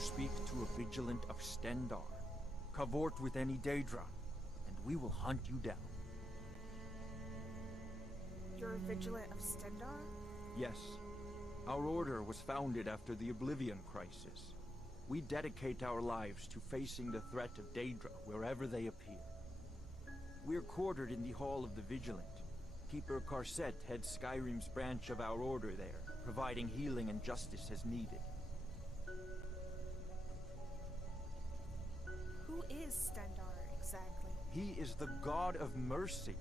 speak to a vigilant of Stendar. Cavort with any Daedra, and we will hunt you down. You're a vigilant of Stendar? Yes. Our order was founded after the Oblivion Crisis. We dedicate our lives to facing the threat of Daedra wherever they appear. We're quartered in the Hall of the Vigilant. Keeper Carset heads Skyrim's branch of our order there, providing healing and justice as needed. Who is Stendar, exactly? He is the god of mercy,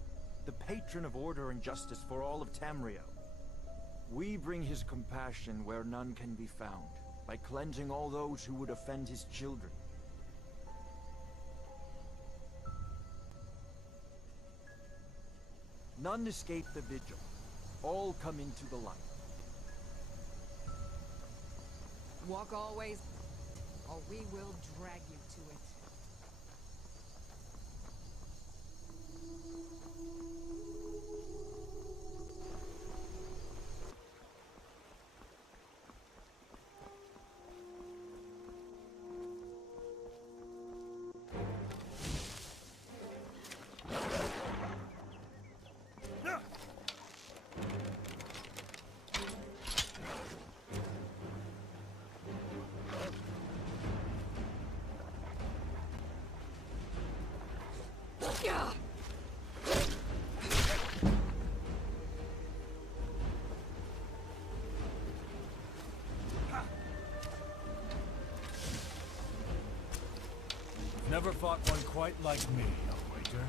the patron of order and justice for all of Tamriel. We bring his compassion where none can be found, by cleansing all those who would offend his children. None escape the vigil. All come into the light. Walk always, or we will drag you to it. Never fought one quite like me, I'll wager.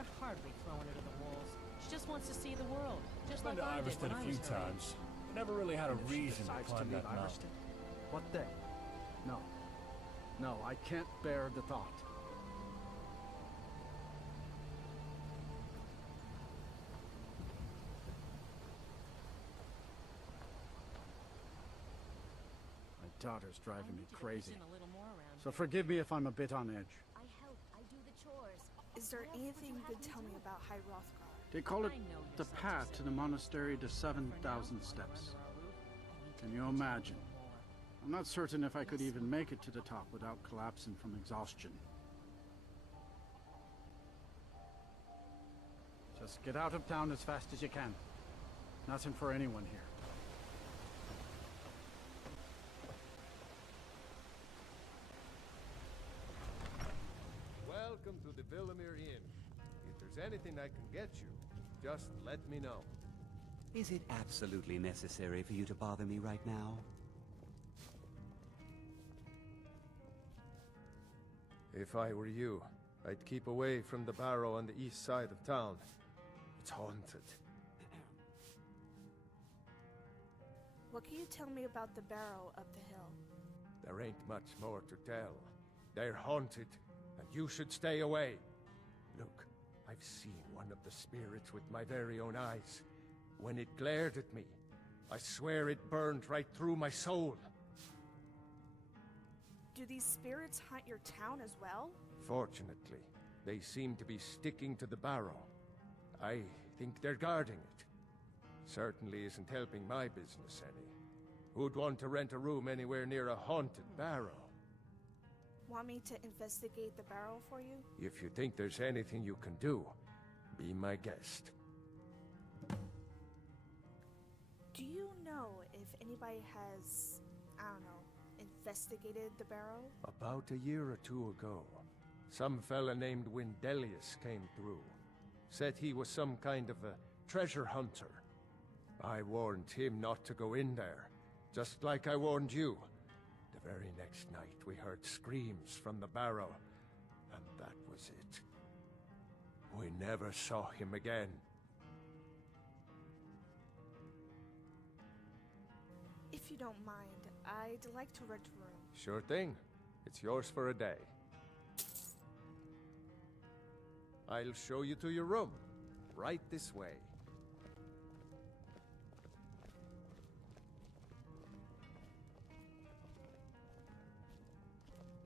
You're hardly throwing her to the wolves. She just wants to see the world, just Been like to I did when Iverstead a I few was her age. times. Never really had a And if she reason to decides climb leave that mountain. Iverstead, what then? No. No, I can't bear the thought. My daughter's I driving need me to get crazy. in a little more around So here. forgive me if I'm a bit on edge. I help. I do the chores. Is there What else would anything you have could me tell me do? about High Rothgar? They call it I know the you're such a path to the simple monastery to For now, 7,000 while steps. you're under our roof, I need to Can get you to know imagine? more. I'm not certain if I could even make it to the top without collapsing from exhaustion. Just get out of town as fast as you can. Nothing for anyone here. Welcome to the Villamere Inn. If there's anything I can get you, just let me know. Is it absolutely necessary for you to bother me right now? If I were you, I'd keep away from the barrow on the east side of town. It's haunted. What can you tell me about the barrow up the hill? There ain't much more to tell. They're haunted, and you should stay away. Look, I've seen one of the spirits with my very own eyes. When it glared at me, I swear it burned right through my soul. Do these spirits haunt your town as well? Fortunately, they seem to be sticking to the barrow. I think they're guarding it. Certainly isn't helping my business any. Who'd want to rent a room anywhere near a haunted barrow? Want me to investigate the barrow for you? If you think there's anything you can do, be my guest. Do you know if anybody has, I don't know, investigated the barrow? About a year or two ago, some fella named Windelius came through. Said he was some kind of a treasure hunter. I warned him not to go in there, just like I warned you. The very next night we heard screams from the barrow, and that was it. We never saw him again. If you don't mind, I'd like to rent a room. Sure thing. It's yours for a day. I'll show you to your room. Right this way.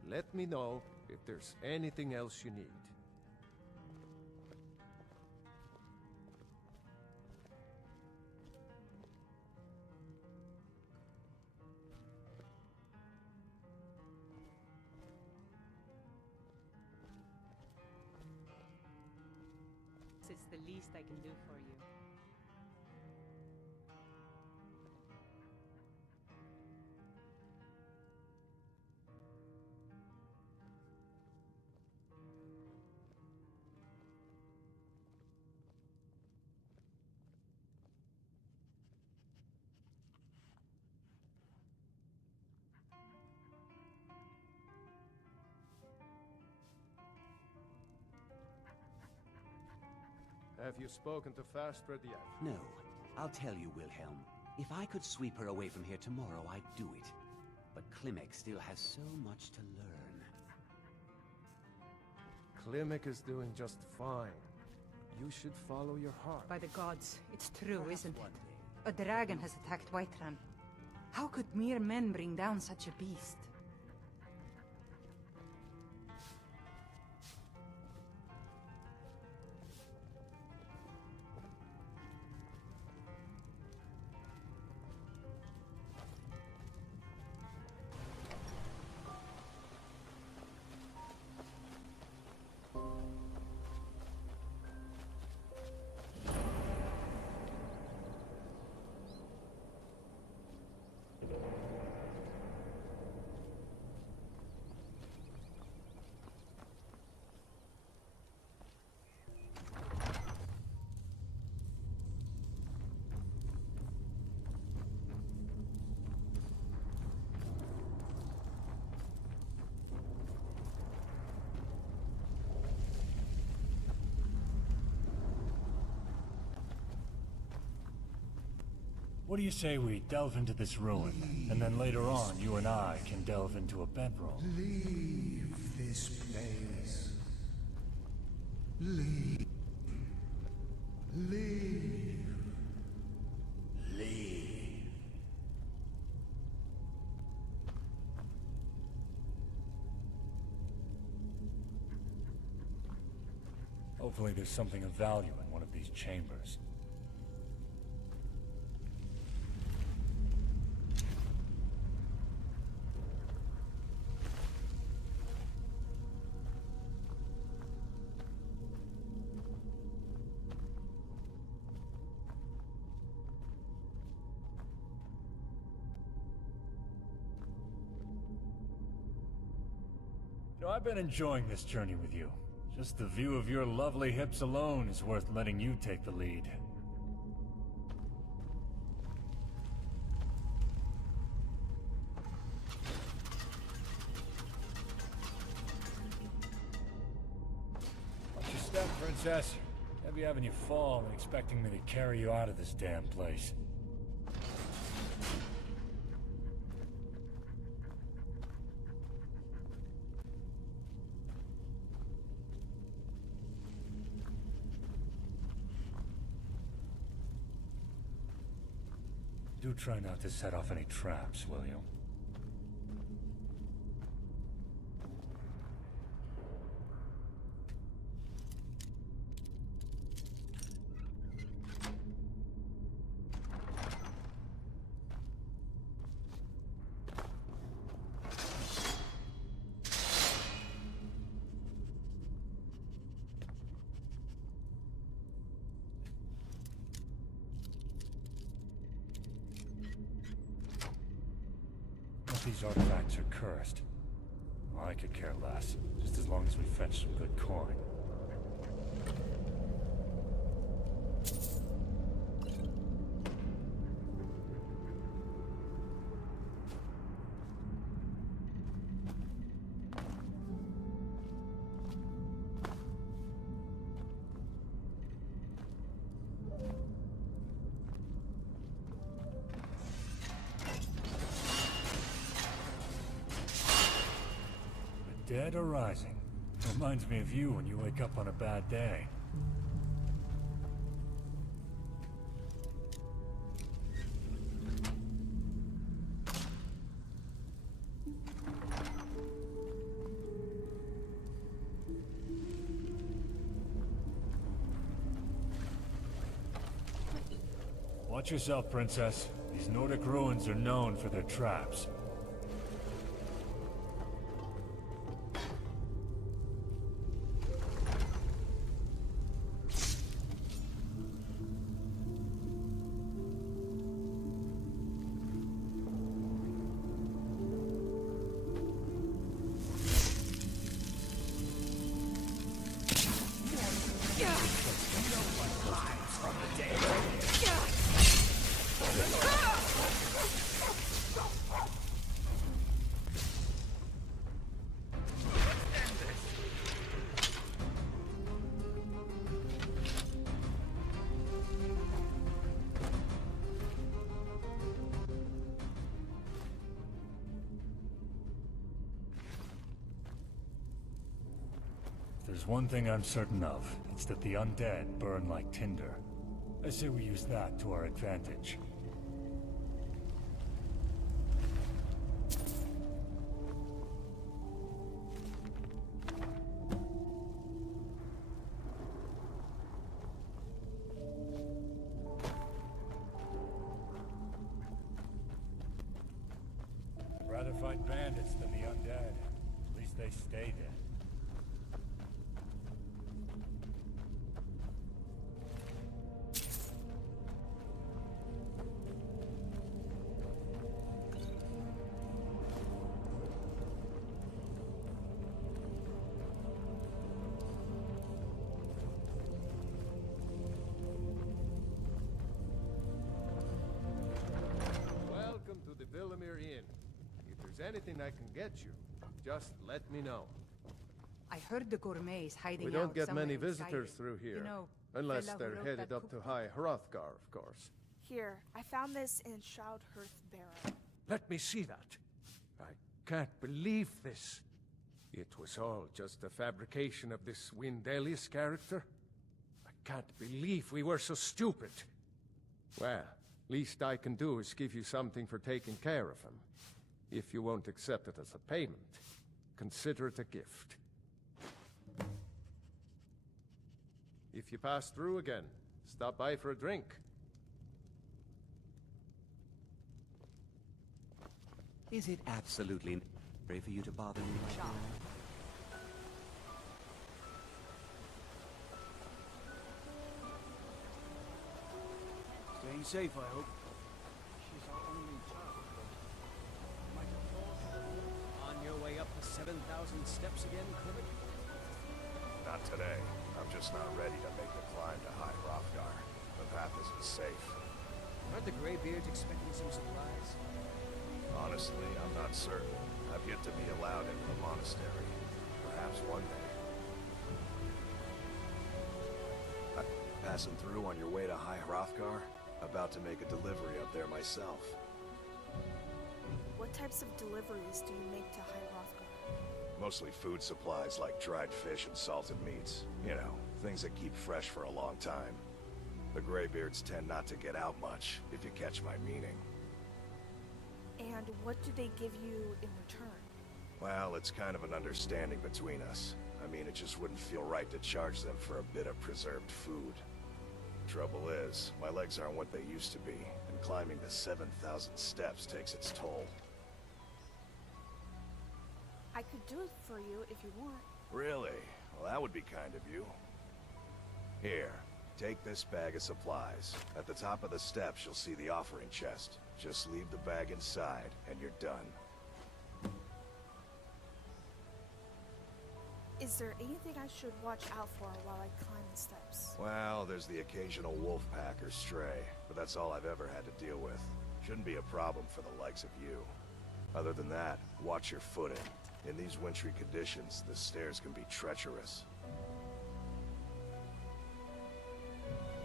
Let me know if there's anything else you need. It's the least I can do for you. Have you spoken to Fastred yet? No. I'll tell you, Wilhelm. If I could sweep her away from here tomorrow, I'd do it. But Klimek still has so much to learn. Klimek is doing just fine. You should follow your heart. By the gods, it's true, isn't it? A dragon has attacked Whiterun. How could mere men bring down such a beast? What do you say we delve into this ruin, and then later on you and I can delve into a bedroll? Leave this place. Leave. Leave. Leave. Hopefully there's something of value in one of these chambers. You know, I've been enjoying this journey with you. Just the view of your lovely hips alone is worth letting you take the lead. Watch your step, Princess. Can't be having you fall and expecting me to carry you out of this damn place. Do try not to set off any traps, will you? These artifacts are cursed. Well, I could care less, just as long as we fetch some good coin. Dead or rising? Reminds me of you when you wake up on a bad day. Watch yourself, Princess. These Nordic ruins are known for their traps. There's one thing I'm certain of. It's that the undead burn like tinder. I say we use that to our advantage. I'd rather fight bandits than the undead. At least they stay dead. If there's anything I can get you, just let me know. I heard the gourmets hiding out. We don't get somewhere many inside visitors it. through here. You know, Unless fella who they're wrote headed that up to cookbook. High Hrothgar, of course. Here, I found this in Shroud Hearth Barrow. Let me see that. I can't believe this. It was all just a fabrication of this Windelius character? I can't believe we were so stupid. Well, least I can do is give you something for taking care of him. If you won't accept it as a payment, consider it a gift. If you pass through again, stop by for a drink. Is it absolutely necessary for you to bother me like that? Staying safe, I hope. She's our only child. Might have thought on your way up the 7,000 steps again, Cribbit? Not today. I'm just not ready to make the climb to High Hrothgar. The path isn't safe. Aren't the Greybeards expecting some surprise? Honestly, I'm not certain. I've yet to be allowed into the monastery. Perhaps one day. Passing through on your way to High Hrothgar? About to make a delivery up there myself. What types of deliveries do you make to High Hrothgar? Mostly food supplies like dried fish and salted meats. You know, things that keep fresh for a long time. The Greybeards tend not to get out much, if you catch my meaning. And what do they give you in return? Well, it's kind of an understanding between us. I mean, it just wouldn't feel right to charge them for a bit of preserved food. Trouble is, my legs aren't what they used to be, and climbing the 7,000 steps takes its toll. I could do it for you if you want. Really? Well, that would be kind of you. Here, take this bag of supplies. At the top of the steps, you'll see the offering chest. Just leave the bag inside, and you're done. Is there anything I should watch out for while I climb the steps? Well, there's the occasional wolf pack or stray, but that's all I've ever had to deal with. Shouldn't be a problem for the likes of you. Other than that, watch your footing. In these wintry conditions, the stairs can be treacherous.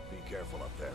Be careful up there.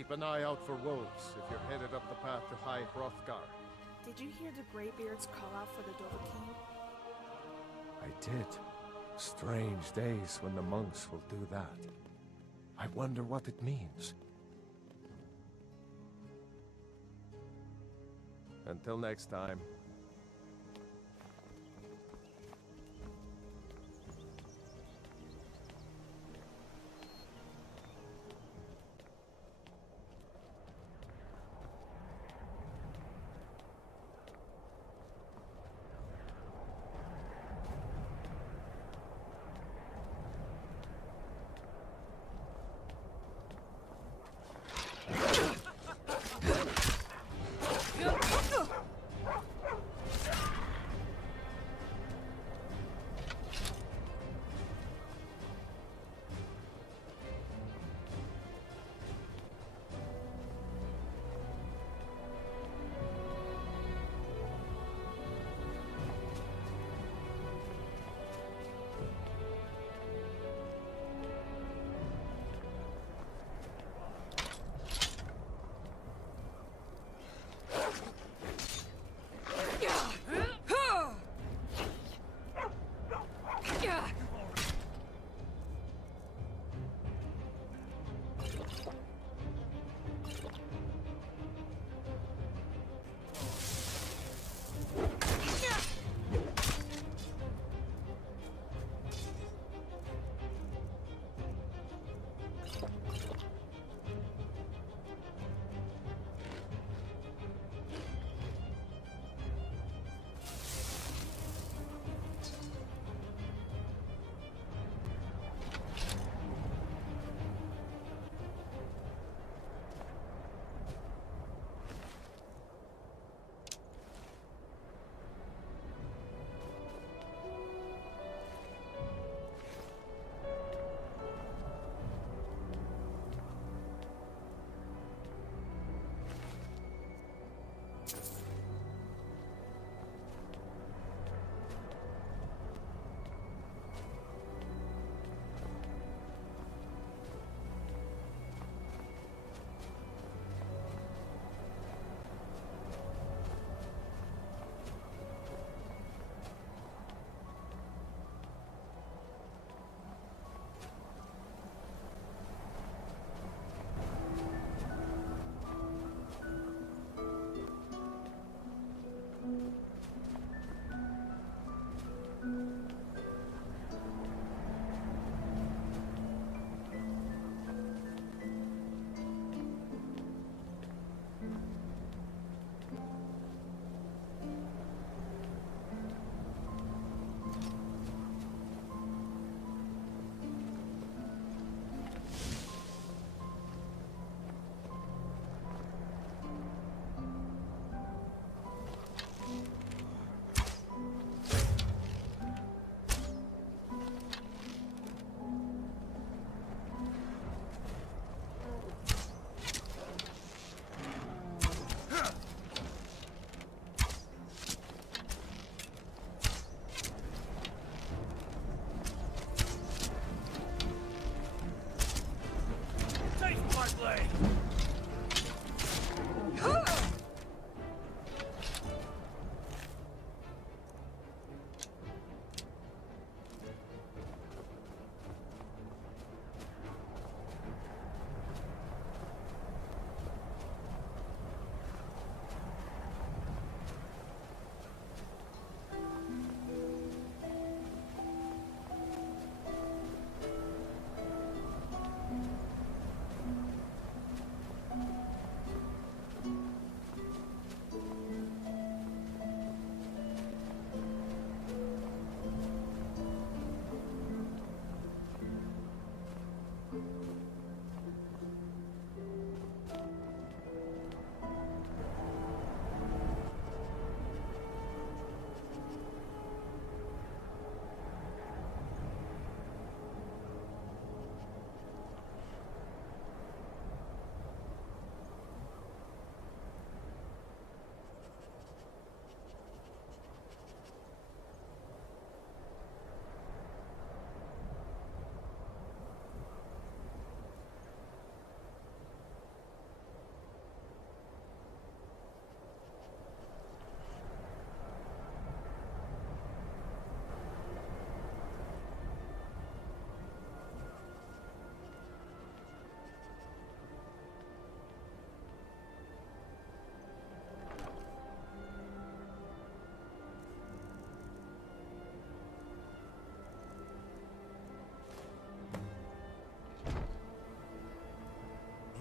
Keep an eye out for wolves if you're headed up the path to High Hrothgar. Did you hear the Greybeards call out for the Dovahkiin? I did. Strange days when the monks will do that. I wonder what it means. Until next time.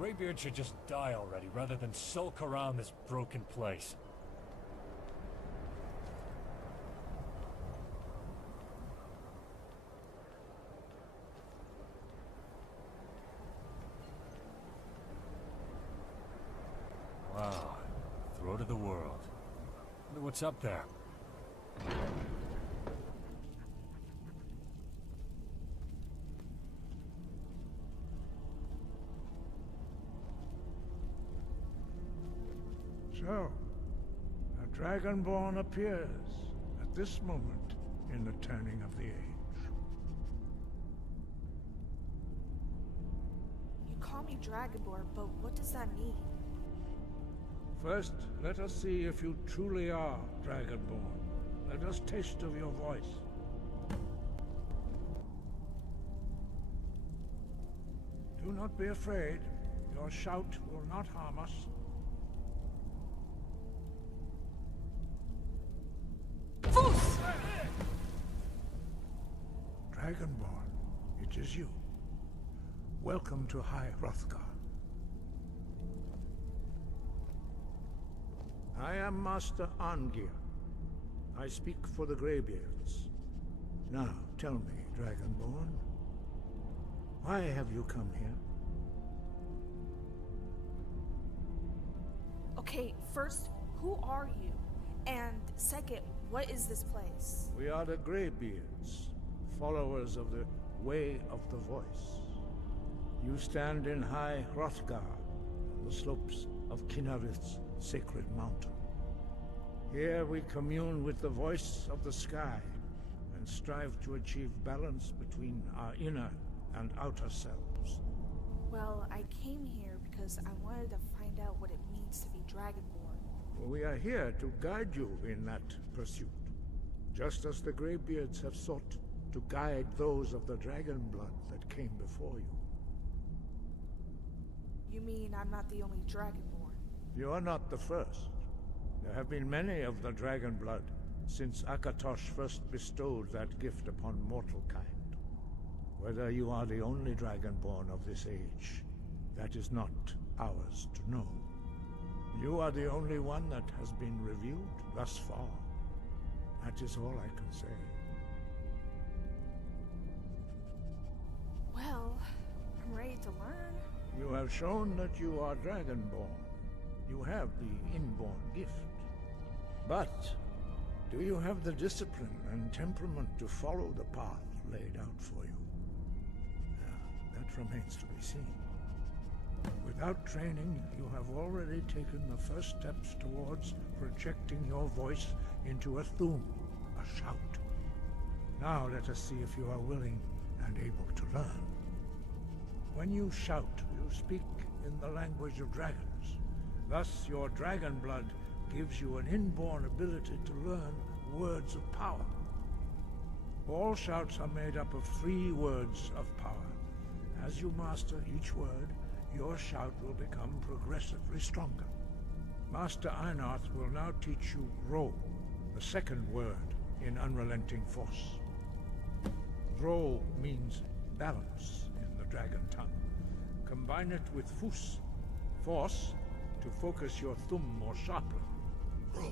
Greybeard should just die already, rather than sulk around this broken place. Wow. Throat of the world. Wonder what's up there. So, a Dragonborn appears at this moment in the turning of the age. You call me Dragonborn, but what does that mean? First, let us see if you truly are Dragonborn. Let us taste of your voice. Do not be afraid. Your shout will not harm us. Dragonborn, it is you. Welcome to High Hrothgar. I am Master Arngir. I speak for the Greybeards. Now, tell me, Dragonborn, why have you come here? Okay, first, who are you? And second, what is this place? We are the Greybeards, followers of the Way of the Voice. You stand in High Hrothgar, on the slopes of Kinnarith's sacred mountain. Here we commune with the voice of the sky and strive to achieve balance between our inner and outer selves. Well, I came here because I wanted to find out what it means to be Dragonborn. We are here to guide you in that pursuit, just as the Greybeards have sought to guide those of the dragon blood that came before you. You mean I'm not the only Dragonborn? You are not the first. There have been many of the dragon blood since Akatosh first bestowed that gift upon mortal kind. Whether you are the only Dragonborn of this age, that is not ours to know. You are the only one that has been revealed thus far. That is all I can say. Well, I'm ready to learn. You have shown that you are Dragonborn. You have the inborn gift. But, do you have the discipline and temperament to follow the path laid out for you? That remains to be seen. Without training, you have already taken the first steps towards projecting your voice into a thum, a shout. Now let us see if you are willing and able to learn. When you shout, you speak in the language of dragons. Thus, your dragon blood gives you an inborn ability to learn words of power. All shouts are made up of 3 words of power. As you master each word, your shout will become progressively stronger. Master Einarth will now teach you Ro, the second word in Unrelenting Force. Ro means balance in the dragon tongue. Combine it with Fus, force, to focus your thumb more sharply. Ro.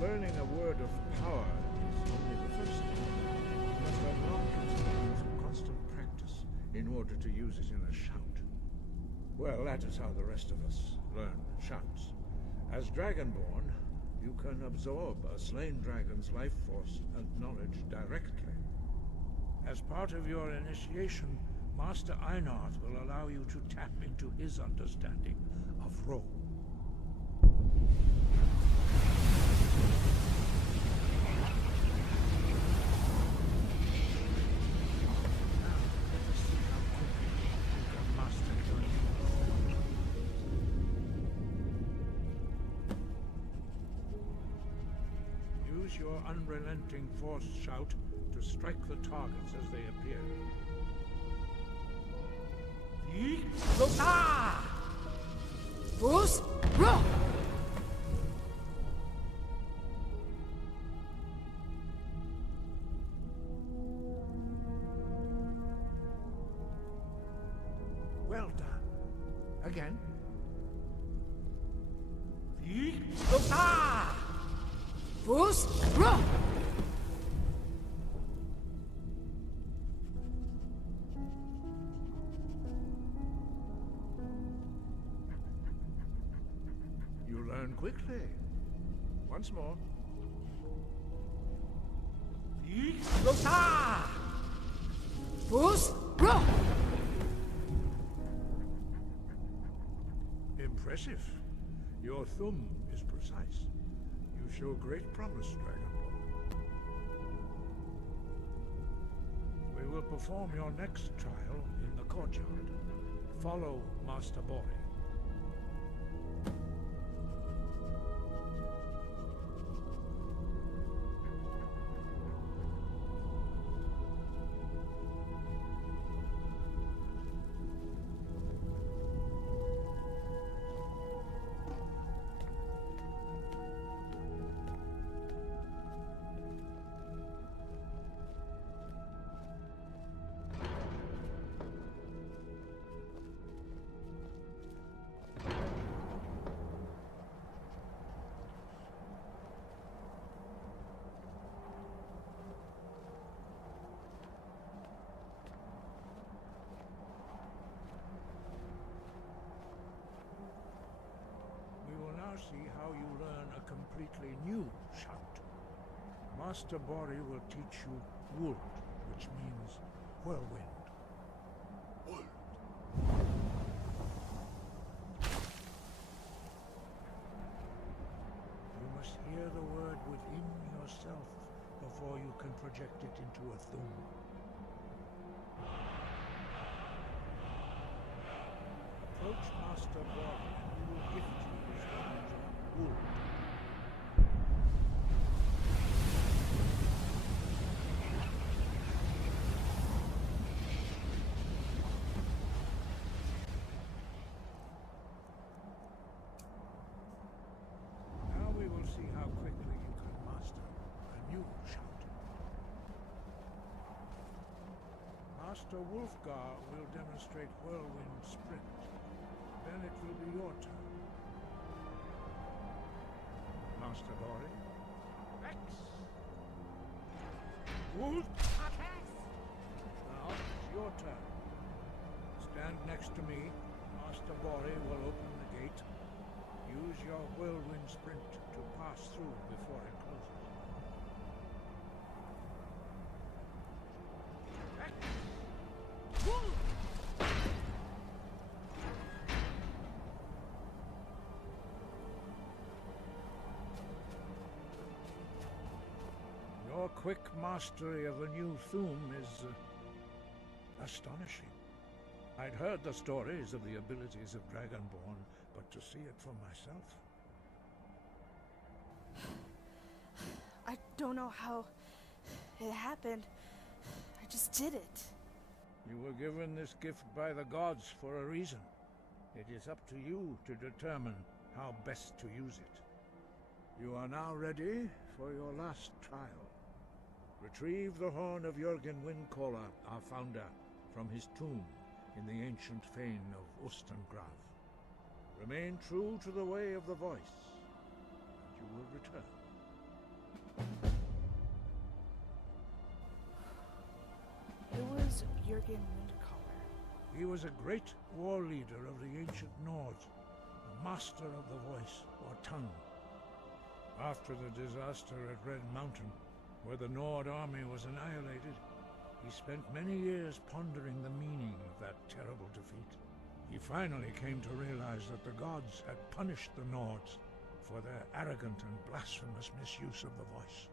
Learning a word of power is only the first step. You must unlock it through constant practice in order to use it in a shout. Well, that is how the rest of us learn shouts. As Dragonborn, you can absorb a slain dragon's life force and knowledge directly. As part of your initiation, Master Einarth will allow you to tap into his understanding of Ro. your unrelenting force shout to strike the targets as they appear. Bus! Row! Well done. Again. Bus! Row! You learn quickly. Once more. Bus! Row! Impressive. Your thumb is precise. You show great promise, Dragonborn. We will perform your next trial in the courtyard. Follow Master Bori. See how you learn a completely new shout. Master Bori will teach you Wold, which means whirlwind. Wold. You must hear the word within yourself before you can project it into a thum. Approach Master Bori and he will gift you his knowledge of Wold. Now we will see how quickly you can master a new shout. Master Wolfgar will demonstrate Whirlwind Sprint. Then it will be your turn. Master Bori. Rex! Wold! Now it's your turn. Stand next to me. Master Bori will open the gate. Use your Whirlwind Sprint to pass through before it closes. Rex! Wold! Your quick mastery of a new thum is astonishing. I'd heard the stories of the abilities of Dragonborn, but to see it for myself... I don't know how it happened. I just did it. You were given this gift by the gods for a reason. It is up to you to determine how best to use it. You are now ready for your last trial. Retrieve the horn of Jürgen Windcaller, our founder, from his tomb in the ancient fane of Ustengrav. Remain true to the way of the voice, and you will return. Who was Jürgen Windcaller? He was a great war leader of the ancient Nords, a master of the voice, or tongue. After the disaster at Red Mountain, where the Nord army was annihilated, he spent many years pondering the meaning of that terrible defeat. He finally came to realize that the gods had punished the Nords for their arrogant and blasphemous misuse of the voice.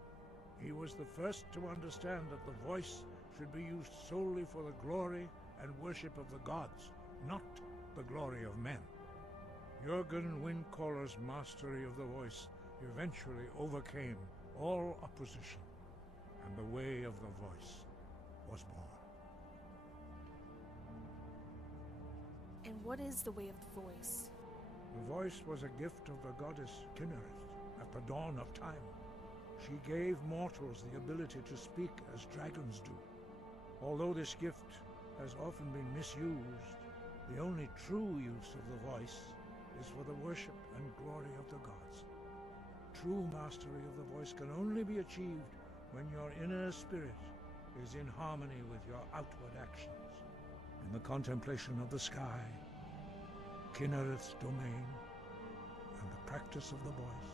He was the first to understand that the voice should be used solely for the glory and worship of the gods, not the glory of men. Jürgen Windcaller's mastery of the voice eventually overcame all opposition, and the way of the voice was born. And what is the way of the voice? The voice was a gift of the goddess Kinnereth at the dawn of time. She gave mortals the ability to speak as dragons do. Although this gift has often been misused, the only true use of the voice is for the worship and glory of the gods. True mastery of the voice can only be achieved when your inner spirit is in harmony with your outward actions. In the contemplation of the sky, Kinnereth's domain, and the practice of the voice,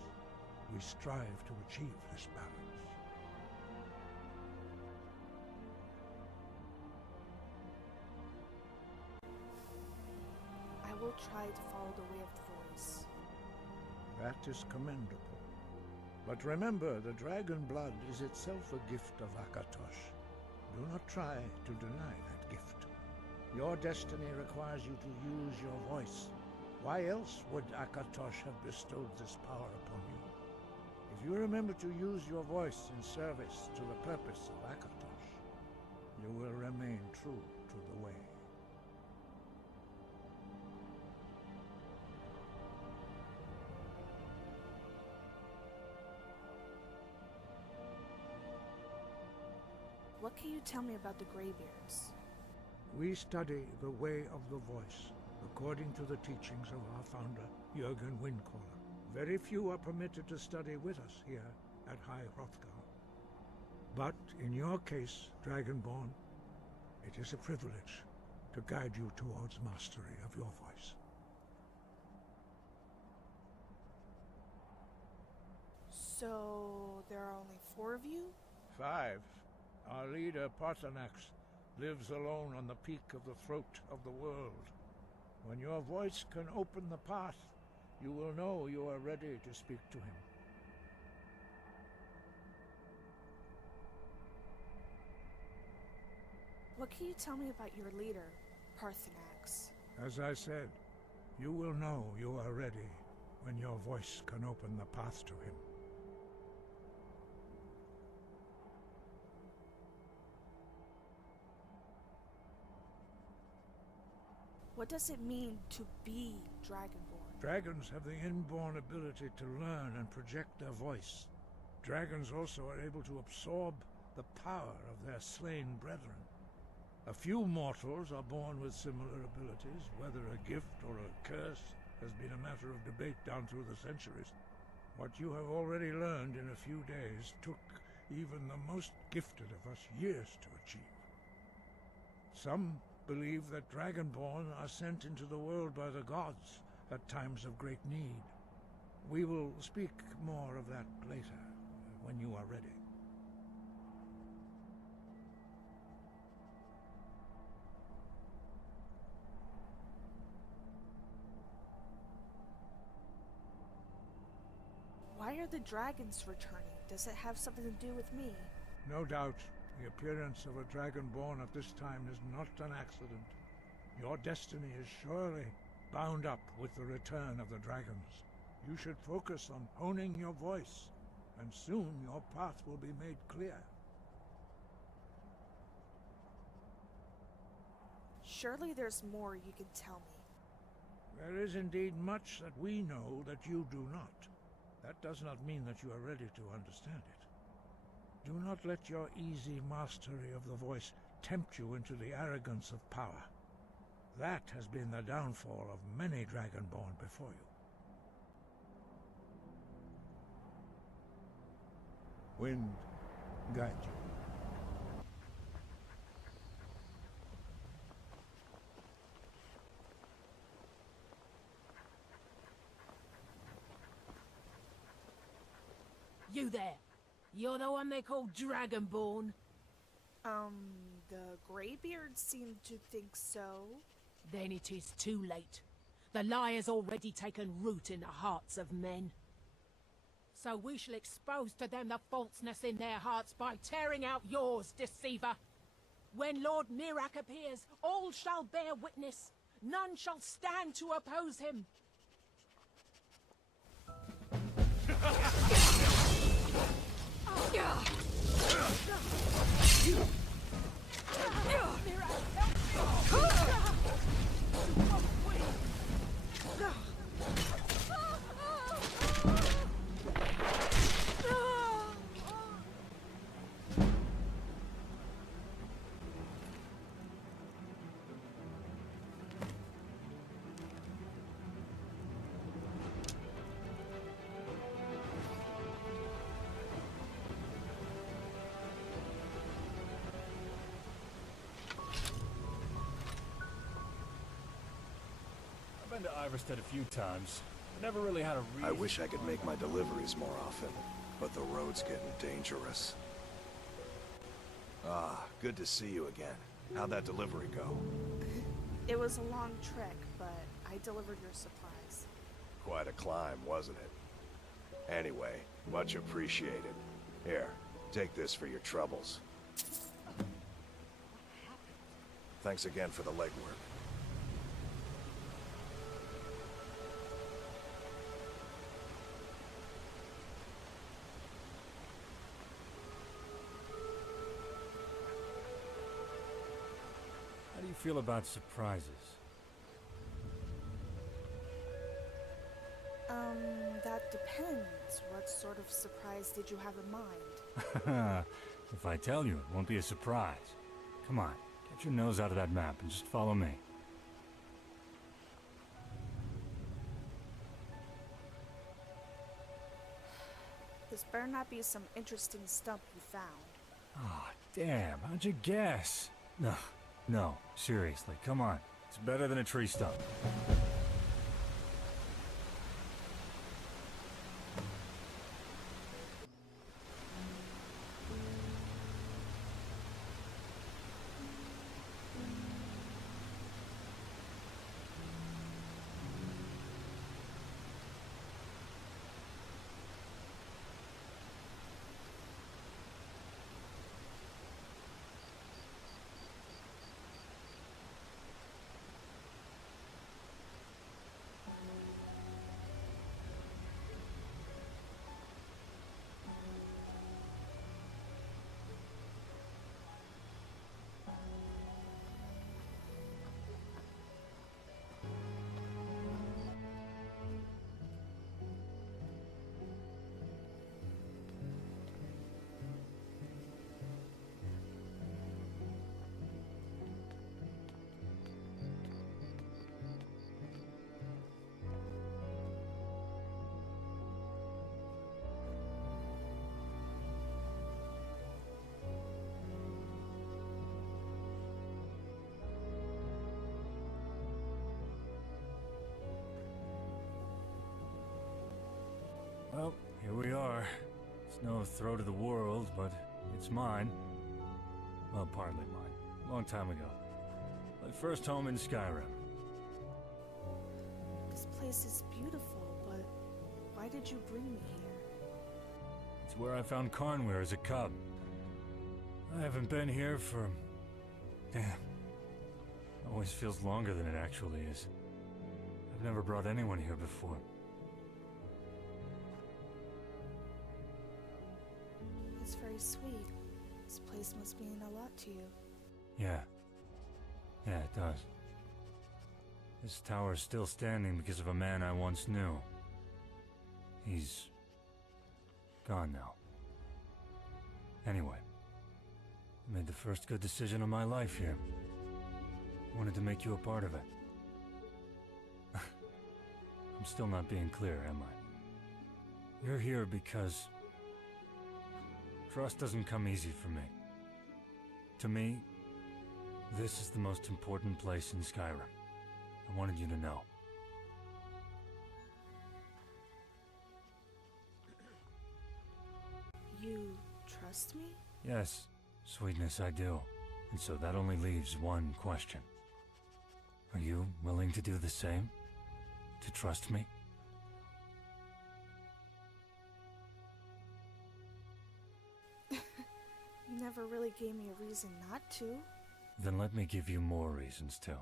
we strive to achieve this balance. I will try to follow the way of the voice. That is commendable. But remember, the dragon blood is itself a gift of Akatosh. Do not try to deny that gift. Your destiny requires you to use your voice. Why else would Akatosh have bestowed this power upon you? If you remember to use your voice in service to the purpose of Akatosh, you will remain true to the way. What can you tell me about the Greybeards? We study the way of the voice, according to the teachings of our founder, Jürgen Windcaller. Very few are permitted to study with us here at High Hrothgar. But in your case, Dragonborn, it is a privilege to guide you towards mastery of your voice. So, there are only 4 of you? 5. Our leader, Parthenax, lives alone on the peak of the throat of the world. When your voice can open the path, you will know you are ready to speak to him. What can you tell me about your leader, Parthenax? As I said, you will know you are ready when your voice can open the path to him. What does it mean to be Dragonborn? Dragons have the inborn ability to learn and project their voice. Dragons also are able to absorb the power of their slain brethren. A few mortals are born with similar abilities. Whether a gift or a curse has been a matter of debate down through the centuries. What you have already learned in a few days took even the most gifted of us years to achieve. Some believe that Dragonborn are sent into the world by the gods at times of great need. We will speak more of that later, when you are ready. Why are the dragons returning? Does it have something to do with me? No doubt, the appearance of a Dragonborn at this time is not an accident. Your destiny is surely bound up with the return of the dragons. You should focus on honing your voice, and soon your path will be made clear. Surely there's more you can tell me. There is indeed much that we know that you do not. That does not mean that you are ready to understand it. Do not let your easy mastery of the voice tempt you into the arrogance of power. That has been the downfall of many Dragonborn before you. Wind, guide you. You there. You're the one they call Dragonborn? The Greybeards seem to think so. Then it is too late. The lie has already taken root in the hearts of men. So we shall expose to them the falseness in their hearts by tearing out yours, deceiver. When Lord Mirak appears, all shall bear witness. None shall stand to oppose him. I've been to Iverstead a few times. Never really had a reason. I wish I could make my deliveries more often, but the road's getting dangerous. Ah, good to see you again. How'd that delivery go? It was a long trek, but I delivered your supplies. Quite a climb, wasn't it? Anyway, much appreciated. Here, take this for your troubles. Thanks again for the legwork. How do you feel about surprises? That depends. What sort of surprise did you have in mind? If I tell you, it won't be a surprise. Come on, get your nose out of that map and just follow me. This better not be some interesting stump you found. Ah, damn, how'd you guess? No, seriously, come on. It's better than a tree stump. Well, here we are. It's no throat of the world, but it's mine. Well, partly mine. Long time ago. My first home in Skyrim. This place is beautiful, but why did you bring me here? It's where I found Karnweir as a cub. I haven't been here for... Damn. Always feels longer than it actually is. I've never brought anyone here before. It's very sweet. This place must mean a lot to you. Yeah. Yeah, it does. This tower's still standing because of a man I once knew. He's... gone now. Anyway, I made the first good decision of my life here. Wanted to make you a part of it. I'm still not being clear, am I? You're here because... trust doesn't come easy for me. To me, this is the most important place in Skyrim. I wanted you to know. You trust me? Yes, sweetness, I do. And so that only leaves one question. Are you willing to do the same? To trust me? You never really gave me a reason not to. Then let me give you more reasons to.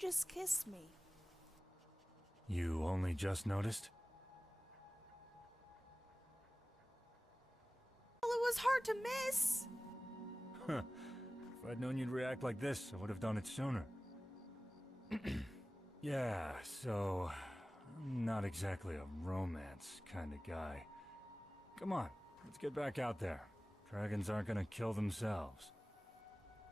just kiss me? You only just noticed? Well, it was hard to miss. Huh. If I'd known you'd react like this, I would have done it sooner. Yeah, so... I'm not exactly a romance kind of guy. Come on, let's get back out there. Dragons aren't gonna kill themselves.